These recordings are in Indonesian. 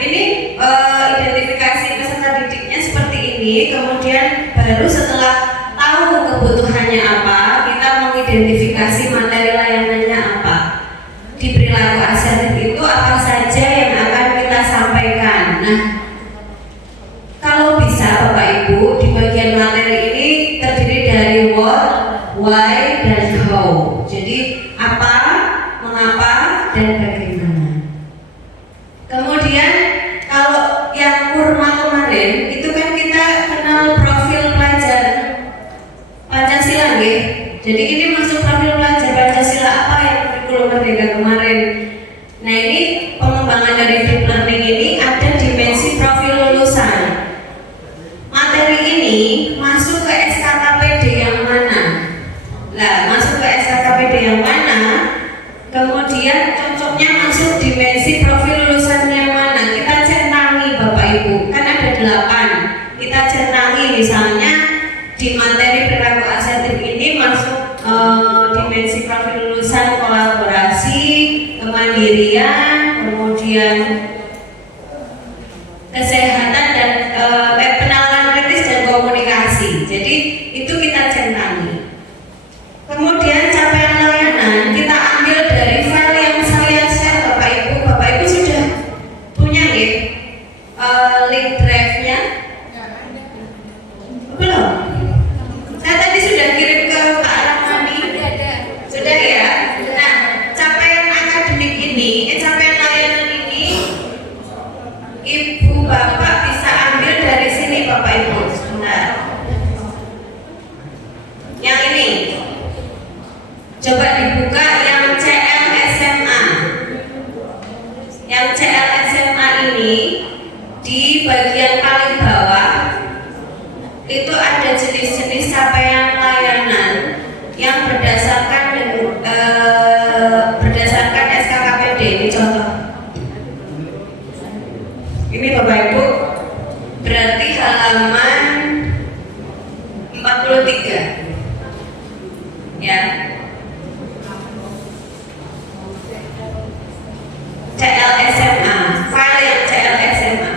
ini identifikasi peserta didiknya seperti ini. Kemudian baru setelah tahu kebutuhannya apa, kita mengidentifikasi materi layanannya apa. Di perilaku asertif itu apa saja yang akan kita sampaikan. Nah, kalau bisa Bapak Ibu, di bagian materi ini terdiri dari what, why, dan how. Jadi apa, mengapa, dan bagaimana. Kemudian kalau yang kurma kemarin itu kan kita kenal profil pelajar Pancasila, nggih. Jadi ini masuk profil pelajar Pancasila apa yang kurikulum Merdeka kemarin. Nah, ini pengembangan dari deep learning ini ada dimensi profil lulusan. Materi ini masuk ke SKKPD yang mana? Nah, masuk ke SKKPD yang mana? Kemudian cocoknya masuk dimensi profil lulusan yang mana? Kita centangi Bapak Ibu, kan ada 8. Kita centangi misalnya di materi perilaku asertif ini masuk dimensi profil lulusan kolaborasi, kemandirian, kemudian kesehatan dan penalaran kritis dan komunikasi. Jadi itu kita centangi. Kemudian capaian layanan kita ambil dari file yang saya share Bapak Ibu. Bapak Ibu sudah punya nih link drive-nya? Belum? Saya tadi sudah kirim ke Pak Rahmani. Sudah ya? Nah, capaian akademik ini, capaian layanan ini Ibu Bapak bisa ambil dari sini Bapak Ibu. Sebentar. Yang ini coba dibuka yang CLSMA. Yang CLSMA ini di bagian paling bawah itu ada jenis-jenis capaian layanan yang berdasarkan SKKPD. Ini contoh. Ini Bapak Ibu, berarti halaman 43 ya. CLSMA, file yang CLSMA.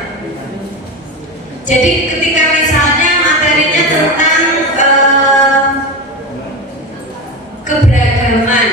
Jadi ketika misalnya materinya tentang keberagaman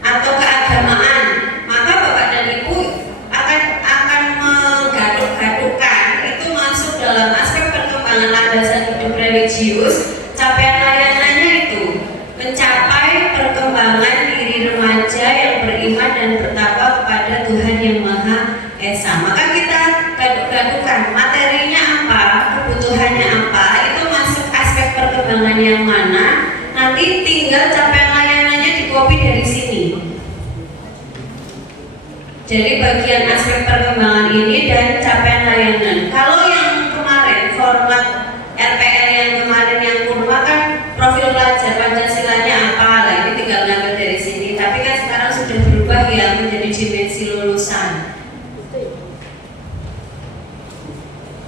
atau keagamaan, maka Bapak dan Ibu akan menggaduk-gadukkan itu masuk dalam aspek perkembangan landasan hidup religius. Capaian layanannya itu mencapai perkembangan diri remaja yang beriman dan bertakwa kepada Tuhan yang Maha Esa. Maka kita gaduk-gadukkan materinya apa, kebutuhannya apa, itu masuk aspek perkembangan yang mana. Nanti tinggal capaian layanannya dikopi dari sini. Jadi bagian aspek perkembangan ini dan capaian layanan. Kalau yang kemarin format RPL yang kemarin yang kurma kan profil pelajar Pancasilanya apa, lah ini tinggal ngambil dari sini. Tapi kan sekarang sudah berubah ya menjadi dimensi lulusan.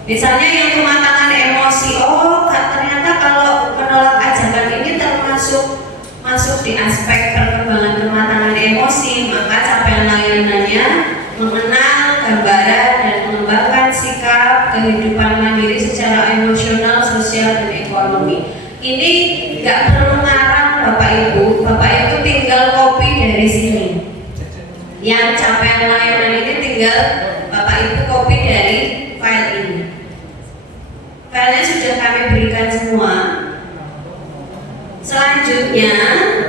Misalnya yang kematangan emosi, oh ternyata kalau menolak ajakan ini masuk di aspek perkembangan kematangan emosi, maka capaian layanannya mengenal gambaran dan mengembangkan sikap kehidupan mandiri secara emosional, sosial, dan ekonomi. Ini nggak perlu ngarang Bapak Ibu tinggal copy dari sini. Yang capaian layanan ini tinggal Bapak Ibu copy dari file ini. Filenya sudah kami berikan semua. Selanjutnya,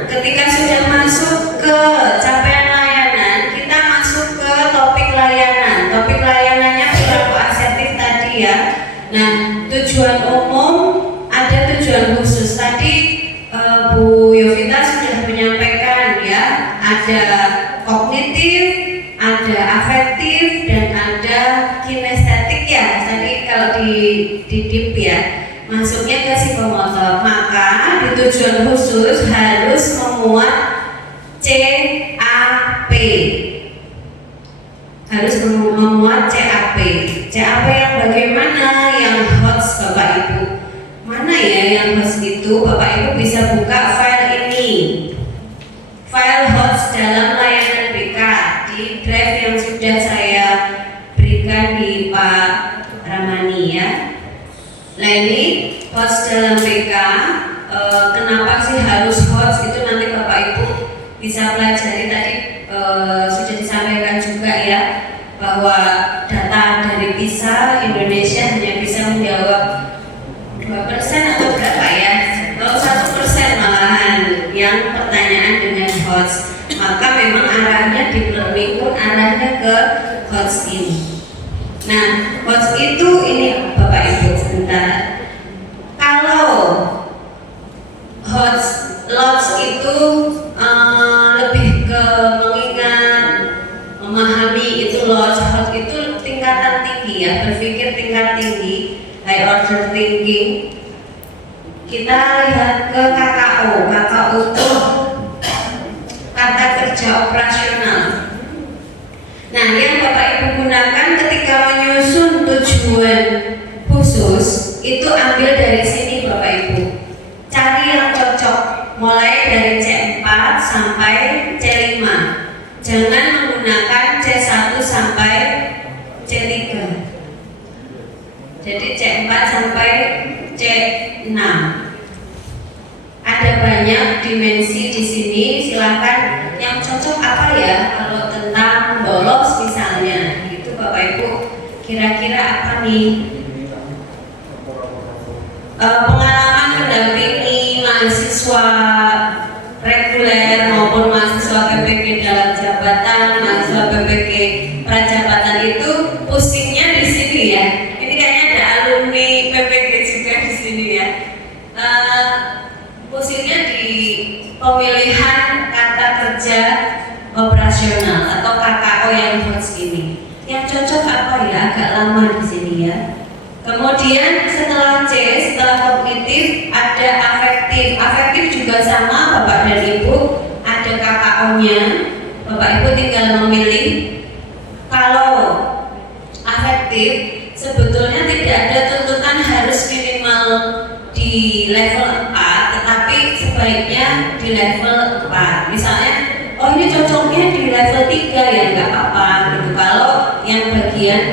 ketika sudah masuk ke capaian layanan, kita masuk ke topik layanan. Topik layanannya perilaku asertif tadi ya. Nah, tujuan umum, ada tujuan khusus. Tadi Bu Yovita sudah menyampaikan ya, ada kognitif, ada afektif, dan ada kinestetik ya. Tadi kalau di DIP ya, masuknya ke psikomotor. Maka di tujuan khusus harus memuat CAP. Harus memuat CAP. CAP yang bagaimana? Yang HOTS Bapak Ibu. Mana ya yang HOTS itu? Bapak Ibu bisa buka file ini. File HOTS dalam layanan BK di drive yang sudah saya berikan di dari Pak Ramani ya. Nah ini HOTS dalam PK, kenapa sih harus HOTS itu nanti Bapak Ibu bisa pelajari. Tadi sudah disampaikan juga ya, bahwa data dari PISA Indonesia hanya bisa menjawab 2% atau berapa ya, atau 1% malahan yang pertanyaan dengan HOTS. Maka memang arahnya di learning pun arahnya ke HOTS ini. Nah, HOTS itu ini Bapak Ibu sebentar. Kalau HOTS, LOTS itu lebih ke mengingat, memahami, itu LOTS. HOTS itu tingkatan tinggi ya, berpikir tingkat tinggi, high order thinking. Kita lihat ke KKO. KKO itu kata kerja operasional. Nah, yang Bapak Ibu gunakan ketika menyusun tujuan khusus itu ambil dari sini Bapak Ibu. Cari yang cocok, mulai dari C4 sampai C5. Jangan menggunakan C1 sampai C3. Jadi C4 sampai C6. Ada banyak dimensi di sini, silakan yang cocok apa ya. Kalau tentang bolos misalnya, itu Bapak Ibu kira-kira apa nih? Pengalaman mendampingi mahasiswa reguler maupun mahasiswa PPG dalam jabatan, mahasiswa PPG prajabatan itu pusingnya di sini ya. Ini kayaknya ada alumni PPG juga di sini ya. Pusingnya di pemilihan kata kerja operasional atau KKO yang HOTS ini. Yang cocok apa ya? Agak lama di sini ya. Kemudian setelah C, setelah kognitif ada afektif. Afektif juga sama Bapak dan Ibu, ada KKO-nya. Bapak Ibu tinggal memilih. Kalau afektif sebetulnya tidak ada tuntutan harus minimal di level 4, tetapi sebaiknya di level 4. Misalnya, oh ini cocoknya di level 3 ya, nggak apa-apa gitu. Kalau yang bagian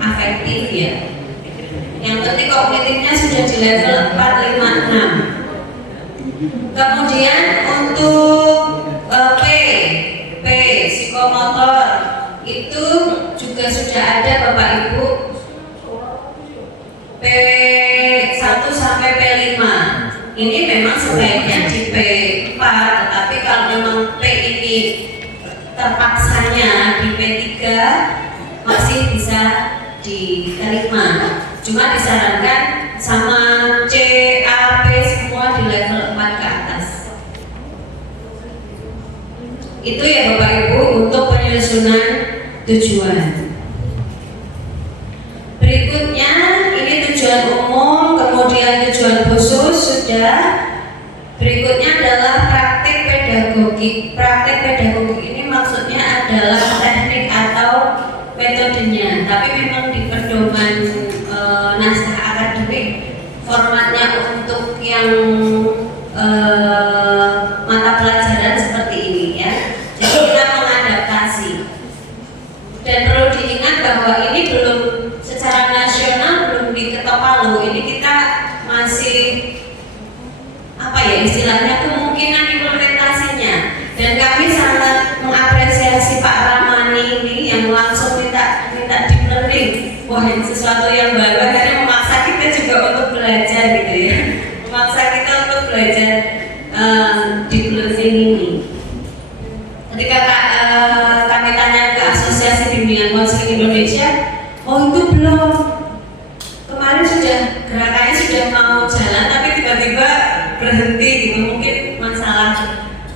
afektif ya. Yang penting kognitifnya sudah di level 4, 5, 6. Kemudian untuk P psikomotor itu juga sudah ada Bapak Ibu. P1 sampai P5. Ini memang sebaiknya di P4, tetapi kalau memang P ini terpaksanya di P3 masih bisa diterima. Cuma disarankan sama C, A, P semua di level 4 ke atas. Itu ya Bapak Ibu untuk penyusunan tujuan. Berikutnya ini tujuan umum, kemudian tujuan khusus sudah. Berikutnya adalah praktik pedagogik. Praktik pedagogik ini maksudnya adalah teknik atau metodenya, tapi memang di pedoman naskah akademik formatnya untuk yang mata pelajaran seperti ini ya. Jadi kita mengadaptasi. Dan perlu diingat bahwa ini belum secara nasional belum diketok palu. Ini kita masih apa ya istilahnya, kemungkinan implementasinya. Dan kami sangat mengapresiasi Pak Ramani ini yang langsung minta deep learning. Wah, ini sesuatu yang baru, akhirnya memaksa kita juga untuk belajar gitu ya. Memaksa kita untuk belajar deep learning ini. Ketika kami tanya ke Asosiasi Bimbingan Konseling Indonesia, oh itu belum. Kemarin sudah gerakannya sudah mau jalan, tapi tiba-tiba berhenti gitu. Mungkin masalah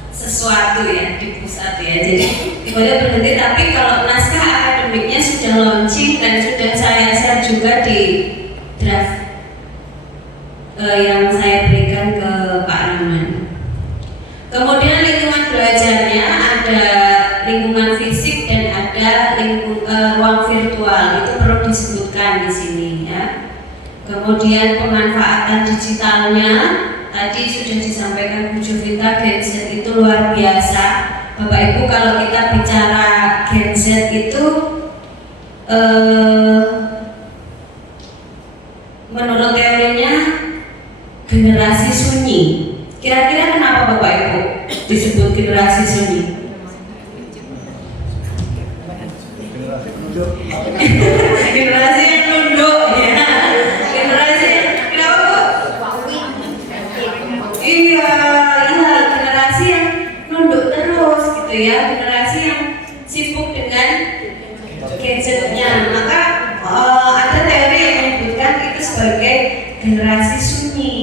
sesuatu ya di pusat ya. Jadi tiba-tiba berhenti. Tapi kalau naskah akademiknya sudah launching dan sudah saya share juga di draft yang saya berikan ke Pak Rahman. Kemudian lingkungan belajarnya ada lingkungan fisik dan ada ruang virtual, itu perlu disebutkan di sini ya. Kemudian pemanfaatan digitalnya tadi sudah disampaikan Bu Jovita, gadget itu luar biasa. Bapak Ibu kalau kita bicara gadget itu Kira-kira kenapa Bapak Ibu disebut generasi sunyi? Generasi yang nunduk, ya. Generasi yang kenapa? Iya, generasi yang nunduk terus gitu ya, generasi yang sibuk dengan gadgetnya. Maka ada teori yang menyebutkan itu sebagai generasi sunyi.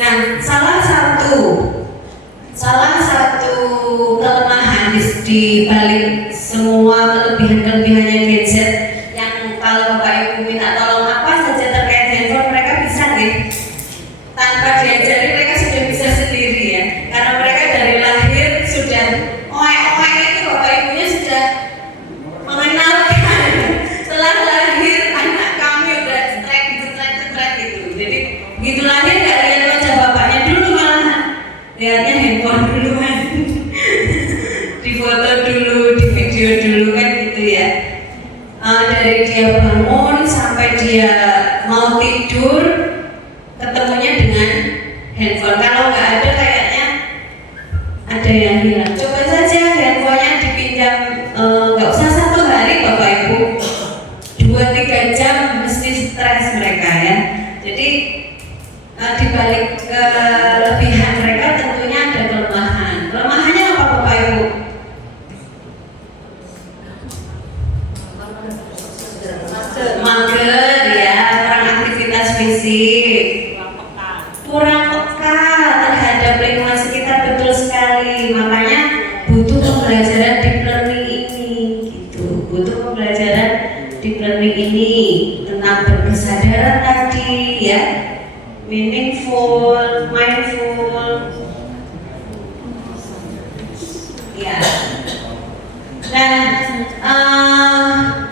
Nah, salah satu kelemahan di balik semua kelebihan-kelebihannya gadget yang kalau Bapak Ibu minta tolong apa saja terkait handphone mereka bisa nih. Tanpa diajari mereka sudah bisa sendiri ya. Karena mereka dari lahir sudah oek-oek itu Bapak Ibunya sudah mengenalkan. Setelah lahir anak kami udah cetrek gitu. Jadi begitu lahir gak lihat wajah bapaknya dulu, malah lihatnya handphone duluan. Di foto dulu, di video dulu kan gitu ya. Dari dia bangun sampai dia mau tidur ketemunya dengan handphone. Kalau nggak ada kayaknya ada yang hilang. Coba saja handphonenya dipinjam, nggak usah 1 hari Bapak Ibu, 2-3 jam mesti stres mereka ya. Jadi dibalik kelebihan mereka tentunya ada kelemahan. Kelemahannya apa Bapak Ibu? Mager ya, kurang aktivitas fisik, kurang peka terhadap lingkungan sekitar, betul sekali. Makanya butuh pembelajaran deep learning ini gitu. Butuh pembelajaran deep learning ini tentang berkesadaran tadi ya, meaningful, mindful ya. Nah,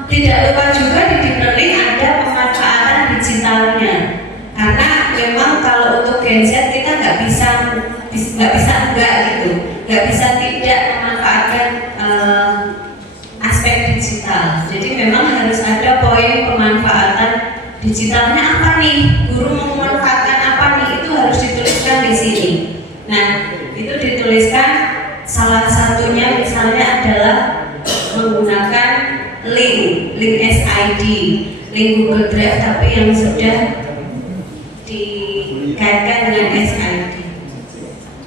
tidak lupa juga di deep learning ada pemanfaatan digitalnya. Karena memang kalau untuk gadget kita nggak bisa enggak gitu, nggak bisa tidak memanfaatkan aspek digital. Jadi memang harus ada poin pemanfaatan digitalnya apa nih? Guru mau memanfaatkan apa nih? Itu harus dituliskan di sini. Nah, itu dituliskan salah satunya misalnya adalah menggunakan link SID, link Google Drive tapi yang sudah dikaitkan dengan SID.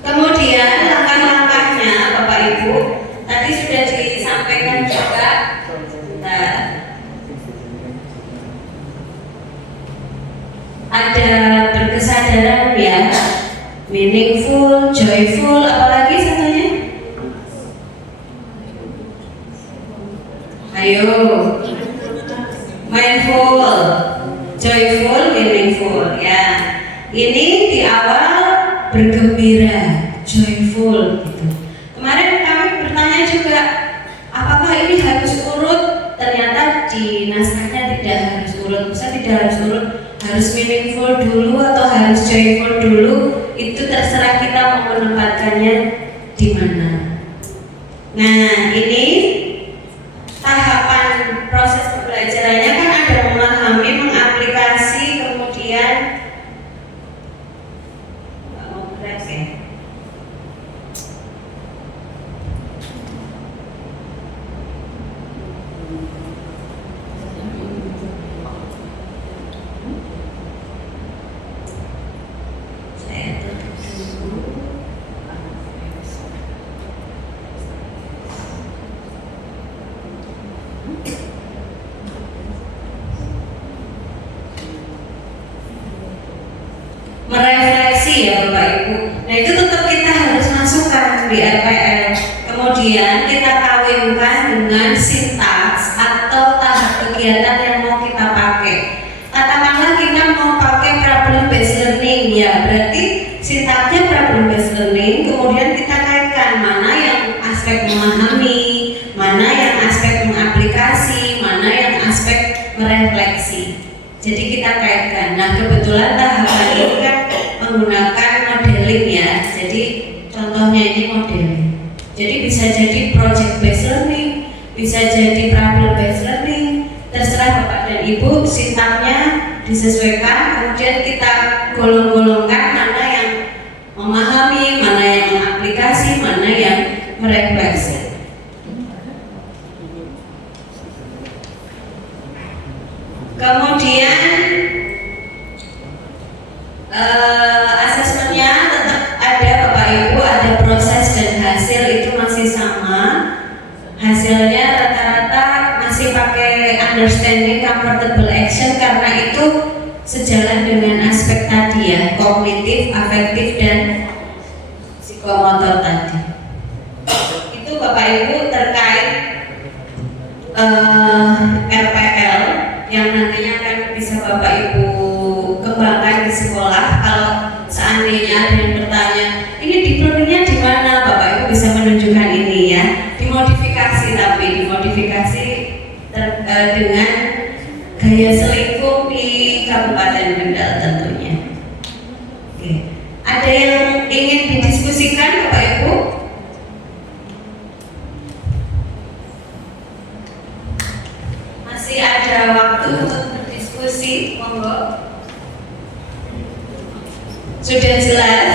Kemudian langkah-langkahnya Bapak Ibu tadi sudah disampaikan juga. Ada berkesadaran ya, meaningful, joyful, apalagi satunya? Ayo, mindful, joyful, meaningful ya. Ini di awal bergembira, joyful gitu. Kemarin kami bertanya juga, apakah ini harus urut? Ternyata di naskahnya tidak harus urut. Bisa tidak harus urut, harus meaningful dulu atau harus joyful dulu, itu terserah kita mau menempatkannya di mana. Nah, ini tahapan proses pembelajarannya kan ada memahami, mengaplikasi, kemudian merefleksi ya Bapak Ibu. Nah itu tetap kita harus masukkan di RPL. Kemudian kita kawinkan dengan sintaks atau tahap kegiatan yang mau kita pakai. Katakanlah kita mau pakai problem based learning ya, berarti sintaksnya problem based learning. Kemudian kita kaitkan mana yang aspek memahami, mana yang aspek mengaplikasi, mana yang aspek merefleksi. Jadi kita kaitkan. Nah kebetulan tahapan ini kan menggunakan modeling ya. Jadi contohnya ini modeling. Jadi bisa jadi project based learning, bisa jadi problem based learning. Terserah Bapak dan Ibu, sintaknya disesuaikan. Kemudian kita golong-golongkan mana yang memahami, mana yang mengaplikasi, mana yang merefleksi. Kemudian asesmennya tetap ada Bapak Ibu, ada proses dan hasil itu masih sama. Hasilnya rata-rata masih pakai understanding comfortable action karena itu sejalan dengan aspek tadi ya, kognitif, afektif dan psikomotor tadi. Itu Bapak Ibu terkait RPL yang nantinya akan bisa Bapak Ibu kembangkan di sekolah. Kalau seandainya ada yang bertanya, ini diplomanya di mana, Bapak Ibu bisa menunjukkan ini ya. Dimodifikasi, tapi dimodifikasi dengan gaya selingkuh di Kabupaten Kendal tentunya. Oke. Ada yang ingin didiskusikan Bapak Ibu? Masih ada waktu untuk berdiskusi, monggo. Sudah jelas?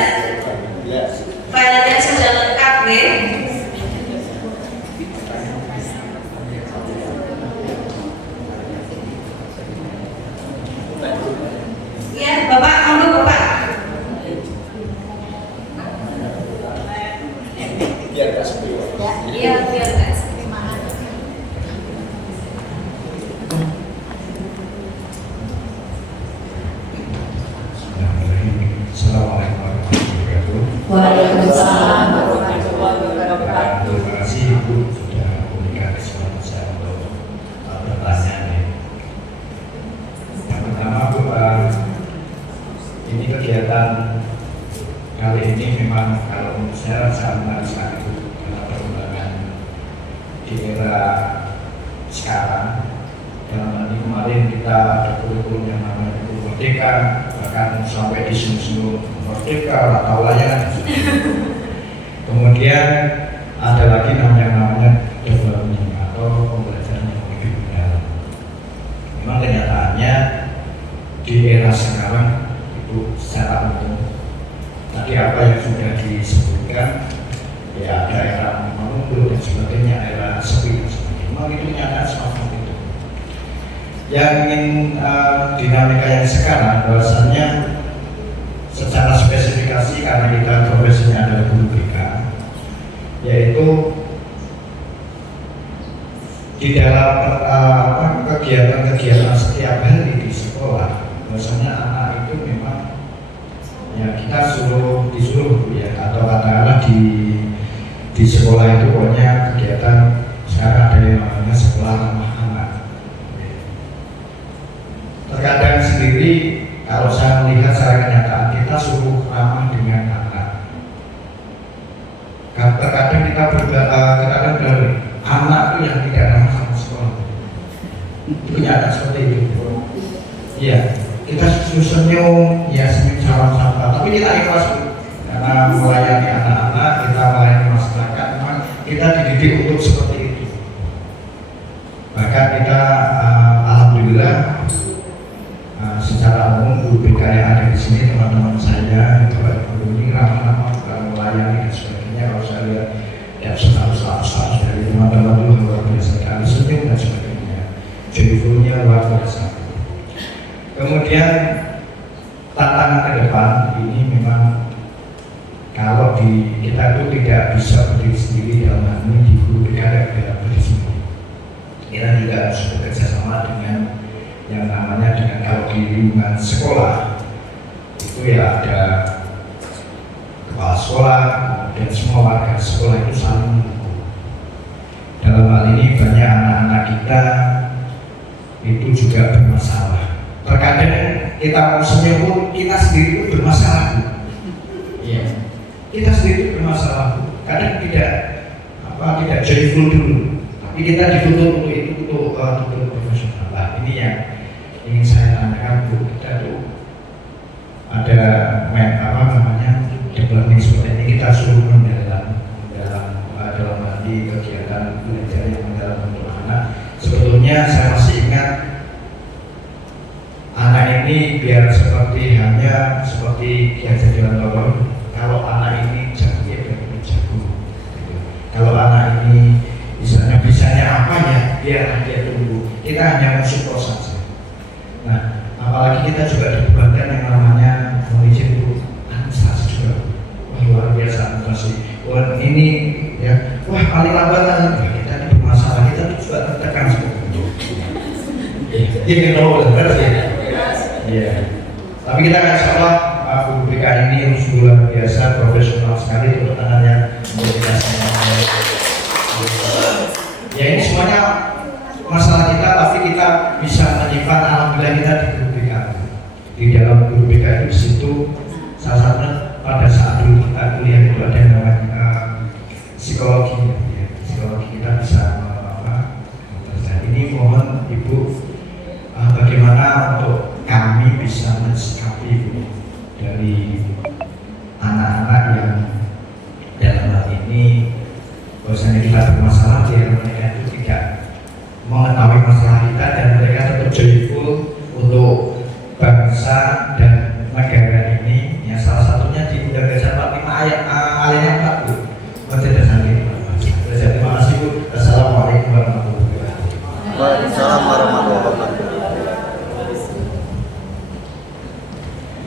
Filenya sudah lengkap nih. Ya, Bapak, monggo Bapak. Biar gak sepi. Iya, biar gak sepi. Assalamualaikum warahmatullahi wabarakatuh. Waalaikumsalam warahmatullahi wabarakatuh. Terima kasih Ibu sudah memberikan kesempatan saya untuk bertanya nih. Yang pertama Bu, ini kegiatan kali ini memang kalau menurut saya sangat menarik sekali Bu, karena perkembangan di era sekarang. Dalam hal ini kemarin kita ada kurikulum yang namanya kurikulum merdeka, bahkan sampai diseru-seru merdeka atau layanan. Kemudian ada lagi namanya development atau pembelajaran yang lebih mendalam. Memang kenyataannya di era sekarang itu secara umum tadi apa yang sudah disebutkan ya, ada era mengunduh dan sebagainya, era sepi dan sebagainya. Memang itu kenyataan semacam itu. Yang ingin dinamika yang sekarang bahwasannya secara spesifikasi karena kita profesinya adalah guru BK, yaitu di dalam kegiatan-kegiatan setiap hari di sekolah, bahwasanya anak itu memang ya kita disuruh ya, atau katakanlah di sekolah itu pokoknya kegiatan sekarang ada yang namanya sekolah ramah anak. Terkadang sendiri kalau saya melihat secara kenyataan kita suruh ramah dengan anak. Terkadang kita terkadang dari anak itu yang tidak ramah sama sekolah. Itu nyata seperti itu. Iya, kita senyum, ya senyum salam sapa, tapi kita ikhlas karena melayani anak-anak, kita melayani masyarakat. Memang kita dididik untuk seperti itu. Bahkan kita alhamdulillah secara umum guru BK yang ada di sini, teman-teman saya itu guru ini ramah-ramah, bukan melayani dan sebagainya. Kalau saya lihat ya status dari teman-teman itu luar biasa, sekali senyum dan sebagainya, joyfulnya luar biasa. Kemudian tantangan ke depan ini memang kalau kita itu tidak bisa berdiri sendiri dalam hal ini di guru BK tidak berdiri sendiri. Kita juga harus bekerja sama dengan yang namanya dengan kalau di lingkungan sekolah itu ya ada kepala sekolah dan semua warga sekolah itu saling mendukung. Dalam hal ini banyak anak-anak kita itu juga bermasalah. Terkadang kita mau senyum pun kita sendiri pun bermasalah. Iya, kita sendiri bermasalah. Kadang tidak joyful dulu, tapi kita dituntut untuk itu untuk profesional. Nah, ini yang ingin saya tanyakan Bu, kita tuh ada development seperti ini, kita suruh mendalam dalam arti kegiatan belajar yang mendalam untuk anak. Sebetulnya saya masih ingat anak ini biar seperti Ki Hajar Dewantoro, kalau kita hanya mensupport saja. Nah, apalagi kita juga dibebankan yang namanya izin untuk administrasi juga. Wah, luar biasa administrasi. Wah, ini ya, wah paling lambat kita ini bermasalah, kita juga tertekan seperti itu. Ini tahu benar sih. Iya. Tapi kita insya Allah guru BK ini luar biasa, profesional sekali, tepuk tangannya untuk kita semua. Ya ini semuanya masalah kita, tapi kita bisa menyimpan alhamdulillah kita di guru BK. Di dalam guru BK itu di situ salah satunya pada saat dulu kita kuliah itu ada yang namanya psikologi. Ya. Psikologi kita bisa dan ini mohon Ibu bagaimana untuk kami bisa mensikapi dari anak-anak yang dalam hal ini bahwasanya kita bermasalah, biar mereka itu tidak mengetahui masalah kita dan mereka tetap joyful untuk bangsa dan negara ini. Ya, salah satunya di Undang Dasar 45 ayatnya 40. Terima kasih Bu. Assalamualaikum warahmatullahi wabarakatuh. Waalaikumsalam warahmatullahi wabarakatuh.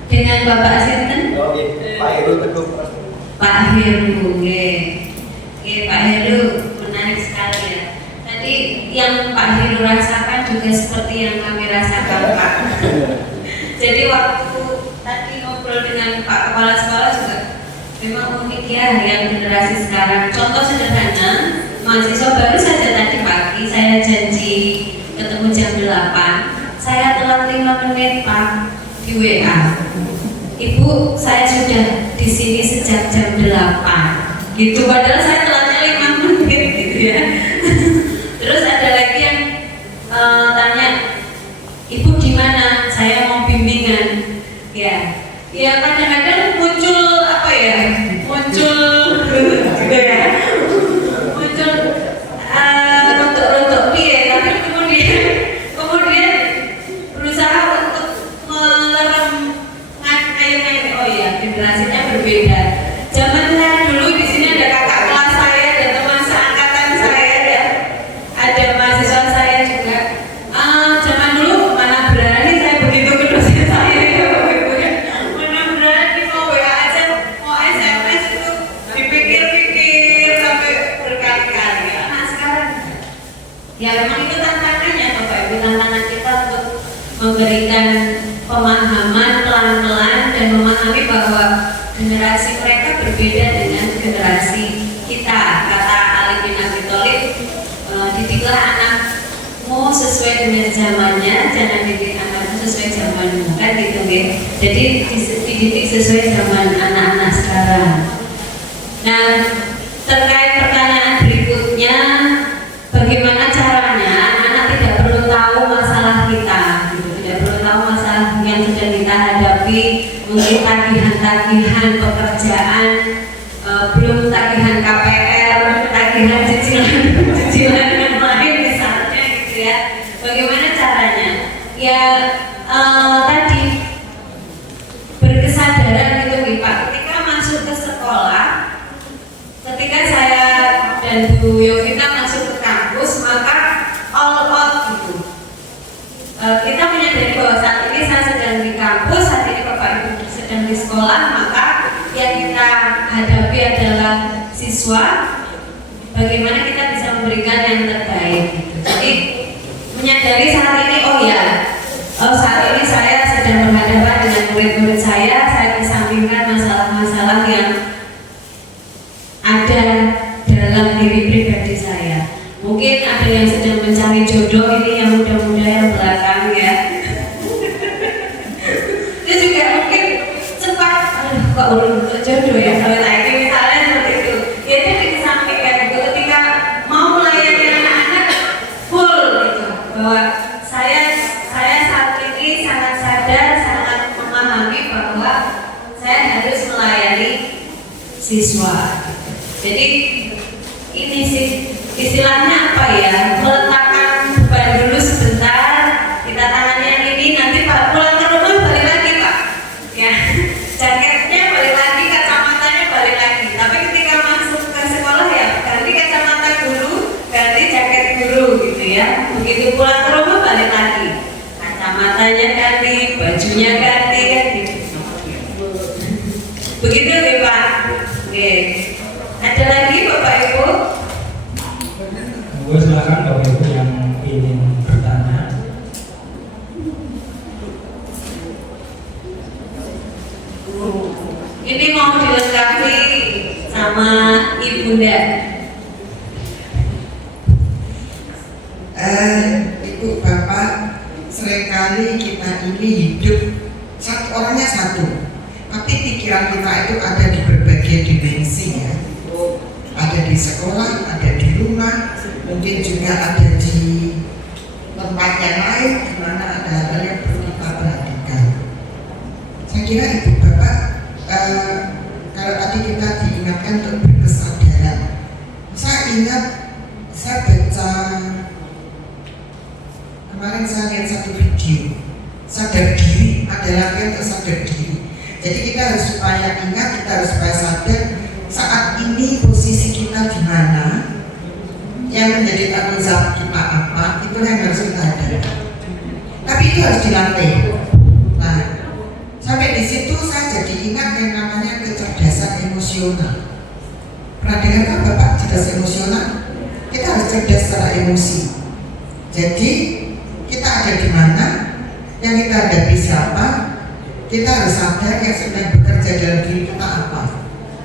Dengan Bapak Sinten? Oke, Pak Heru Teguh. Pak Heru, Pak Heru menarik sekali ya. Tadi yang Pak Heru rasakan juga seperti yang kami rasakan Pak. Jadi waktu tadi ngobrol dengan Pak Kepala Sekolah juga memang unik ya yang generasi sekarang. Contoh sederhana, mahasiswa baru saja tadi pagi saya janji ketemu jam 8, saya telat 5 menit Pak di WA. Ibu, saya sudah di sini sejak jam 8 gitu, padahal saya telatnya 5 menit gitu ya. Terus ada lagi yang tanya, Ibu di mana? Saya mau bimbingan. Ya kadang-kadang muncul apa ya? Muncul gitu ya. Muncul rotok-rotok piye, tapi kemudian berusaha untuk melerem ngayu-ngayu. Oh iya, generasinya berbeda. Zaman saya dulu di sini ada kakak kelas saya, ada teman seangkatan saya ya. Ada mahasiswa saya juga. Zaman dulu mana berani saya begitu ke dosen saya ya, mana berani mau WA aja, mau SMS itu dipikir-pikir sampai berkali-kali. Nah sekarang ya memang itu tantangannya Bapak Ibu, tantangan kita untuk memberikan pemahaman pelan-pelan dan memahami bahwa generasi mereka berbeda dengan generasi kita. Kata Ali bin Abi Thalib, didiklah anakmu sesuai dengan zamannya, jangan didik anakmu sesuai zamanmu, kan gitu ya. Jadi dididik sesuai zaman anak-anak sekarang. Nah, terkait pertanyaan berikutnya, bagaimana caranya anak-anak tidak perlu tahu masalah kita, gitu. Tidak perlu tahu masalah yang sedang kita hadapi, mungkin tagihan-tagihan pekerjaan, belum tagihan KPR, tagihan cicilan yang lain misalnya gitu ya. Bagaimana caranya? Ya tadi berkesadaran gitu nih Pak. Ketika masuk ke sekolah, ketika saya dan Bu Yovita masuk ke kampus, maka all out gitu. Kita menyadari bahwa saat ini saya sedang di kampus, saat ini Bapak Ibu sedang di sekolah, maka yang kita hadapi adalah siswa. Bagaimana kita bisa memberikan yang terbaik gitu. Jadi menyadari saat ini, saat ini saya sedang berhadapan dengan murid-murid saya kesampingkan masalah-masalah yang ada dalam diri pribadi saya. Mungkin ada yang sedang mencari jodoh, ini yang muda-muda yang belakang ya. Itu juga mungkin cepat, kok untuk jodoh ya, kalau lagi misalnya seperti itu. Ya itu dikesampingkan gitu. Ketika mau melayani anak-anak full gitu, bahwa saya saat ini sangat sadar, sangat memahami bahwa saya harus melayani siswa. Jadi ini sih istilahnya apa ya, meletakkan beban dulu sebentar, kita tangani yang ini, nanti Pak pulang ke rumah balik lagi Pak ya, jaketnya balik lagi, kacamatanya balik lagi. Tapi ketika masuk ke sekolah ya ganti kacamata guru, ganti jaket guru gitu ya. Begitu pulang ke rumah celananya ganti, bajunya ganti kan gitu. Begitu ya Pak. Oke. Ada lagi Bapak Ibu? Gue silakan Bapak Ibu yang ingin bertanya. Ini mau dilengkapi sama Ibunda. Ibu Bapak, seringkali kita ini hidup orangnya satu, tapi pikiran kita itu ada di berbagai dimensi ya. Ada di sekolah, ada di rumah, mungkin juga ada di tempat yang lain di mana ada hal yang perlu kita perhatikan. Saya kira Ibu Bapak, kalau tadi kita diingatkan untuk berkesadaran, saya ingat saya baca kemarin, saya lihat satu video, sadar diri adalah untuk sadar diri. Jadi kita harus supaya ingat, kita harus supaya sadar saat ini posisi kita di mana, yang menjadi tanggung jawab kita apa, itu yang harus kita hadapi. Tapi itu harus dilatih. Nah, sampai di situ saya jadi ingat yang namanya kecerdasan emosional. Pernah dengar kan Bapak cerdas emosional? Kita harus cerdas secara emosi. Jadi kita ada di mana, yang kita hadapi siapa, kita harus sadar yang sedang bekerja dalam diri kita apa.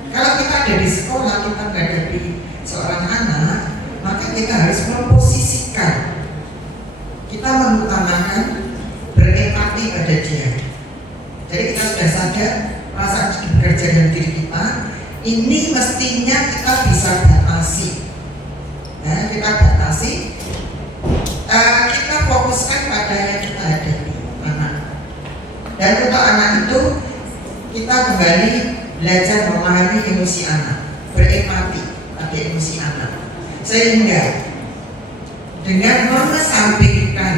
Kalau kita ada di sekolah, kita menghadapi seorang anak, maka kita harus memposisikan, kita mengutamakan berempati pada dia. Jadi kita sudah sadar perasaan bekerja dalam diri kita, ini mestinya kita bisa batasi. Nah, kita batasi, kita fokuskan pada yang kita hadapi, anak. Dan untuk anak itu kita kembali belajar memahami emosi anak, berempati pada emosi anak, sehingga dengan mengesampingkan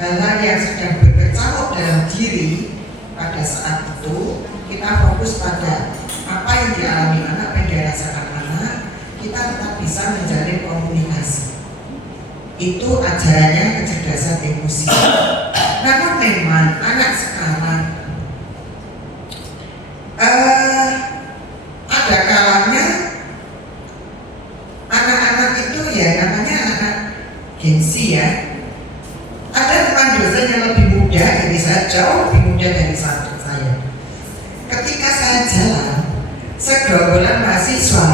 hal-hal yang sedang berkecamuk dalam diri pada saat itu, kita fokus pada apa yang dialami anak, apa yang dirasakan anak, kita tetap bisa menjalin komunikasi. Itu ajarannya kecerdasan emosi. Namun memang anak sekarang ada kalanya anak-anak itu ya namanya anak Gen Z ya. Ada teman dosen yang lebih muda dari saya, jauh lebih muda dari saya. Ketika saya jalan, segerombolan mahasiswa,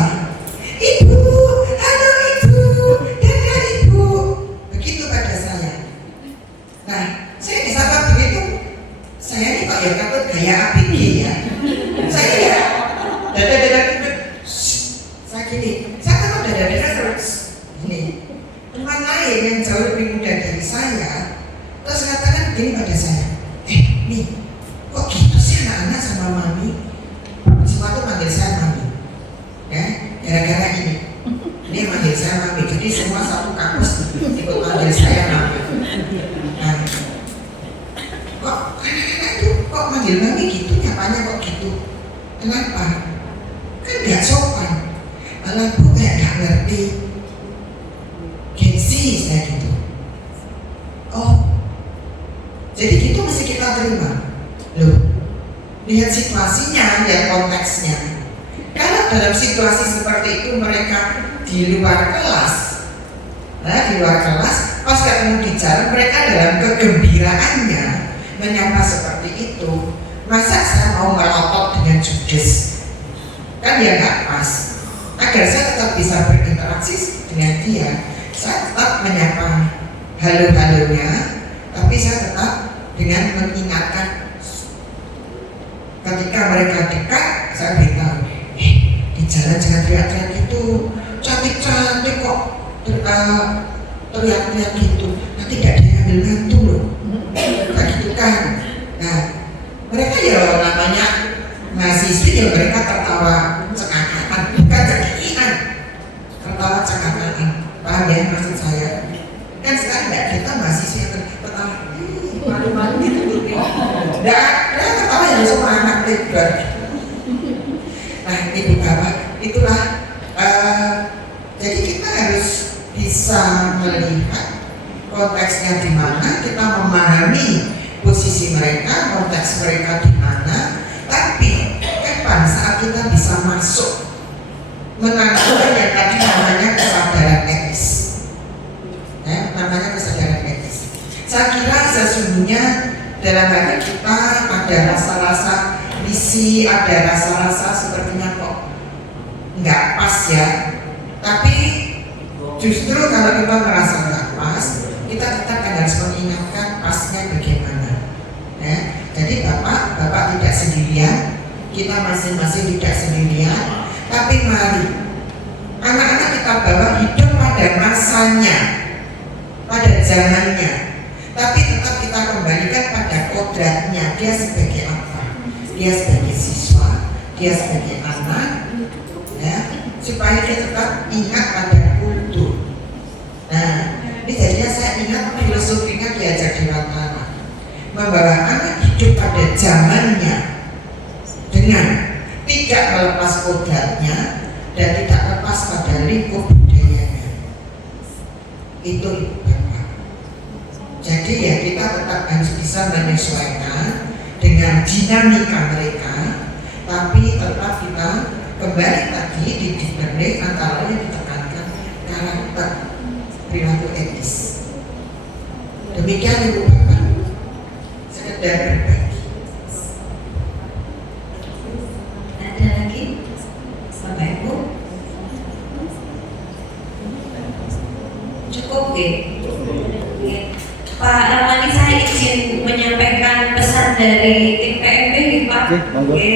"Ibu, halo Ibu, dadah Ibu," begitu pada saya. Nah, saya disapa begitu, saya ini kok ya katut gaya ABG ya. Saya ya dadah-dadah gitu, saya gini, saya kan dadah-dadah terus gini. Teman lain yang jauh lebih muda dari saya terus katakan gini pada saya, nih, kok gitu sih anak-anak sama mami? Semua tuh manggil saya mami, ya, gara-gara ini manggil saya mami, jadi semua satu kampus ikut manggil saya mami. Nah, kok anak-anak tuh kok manggil mami gitu, nyapanya kok gitu? Kenapa? Kan gak sopan. Malah bu kayak gak ngerti. Gen Z saya gitu. Oh, jadi gitu mesti kita terima. Loh, lihat situasinya, lihat konteksnya. Kalau dalam situasi seperti itu mereka di luar kelas, pas ketemu di jalan mereka dalam kegembiraannya menyapa seperti itu, masa saya mau melotot dengan judes? Kan ya nggak pas. Agar saya tetap bisa berinteraksi dengan dia, saya tetap menyapa halo-halonya, tapi saya tetap dengan mengingatkan ketika mereka dekat, saya beritahu, di jalan jangan teriak-teriak gitu, cantik-cantik kok teriak-teriak gitu, nanti gak ada yang ambil mantu loh, kayak gitu kan. Nah, mereka ya namanya mahasiswi ya, mereka tertawa cekakakan, bukan cekikian, tertawa cekakakan, paham ya maksud saya? Kan sekarang gak kita mahasiswi yang tertawa malu-malu gitu, gak ada tertawa yang semua anak lebar. Nah, ibu bapak, itulah jadi kita harus bisa melihat konteksnya di mana, kita memahami posisi mereka, konteks mereka di mana, tapi kapan saat kita bisa masuk menangkap yang tadi namanya kesadaran etis, namanya kesadaran etis. Saya kira sesungguhnya dalam hati kita ada rasa-rasa risih, ada rasa-rasa sepertinya kok nggak pas ya. Tapi justru kalau kita merasa nggak pas, kita tetap harus mengingatkan pasnya bagaimana. Jadi Bapak tidak sendirian, kita masing-masing tidak sendirian. Tapi mari anak-anak kita bawa hidup pada masanya, pada zamannya, tapi tetap kita kembalikan pada kodratnya. Dia sebagai apa? Dia sebagai siswa, dia sebagai anak, supaya dia tetap ingat pada kultur. Nah, ini jadinya saya ingat filosofinya diajak di Watara, membawa anak hidup pada zamannya dengan tidak melepas kodratnya dan tidak lepas pada lingkup budayanya. Itu Ibu Bapak. Jadi ya kita tetap harus bisa menyesuaikan dengan dinamika mereka, tapi tetap kita kembali tadi di learning antara yang ditekankan karakter perilaku etis. Demikian Ibu Bapak, sekedar berbagi. Ada lagi Bapak Ibu? Cukup ya? Pak Ramani, saya izin menyampaikan pesan dari tim PMB Pak. Oke, monggo. Oke.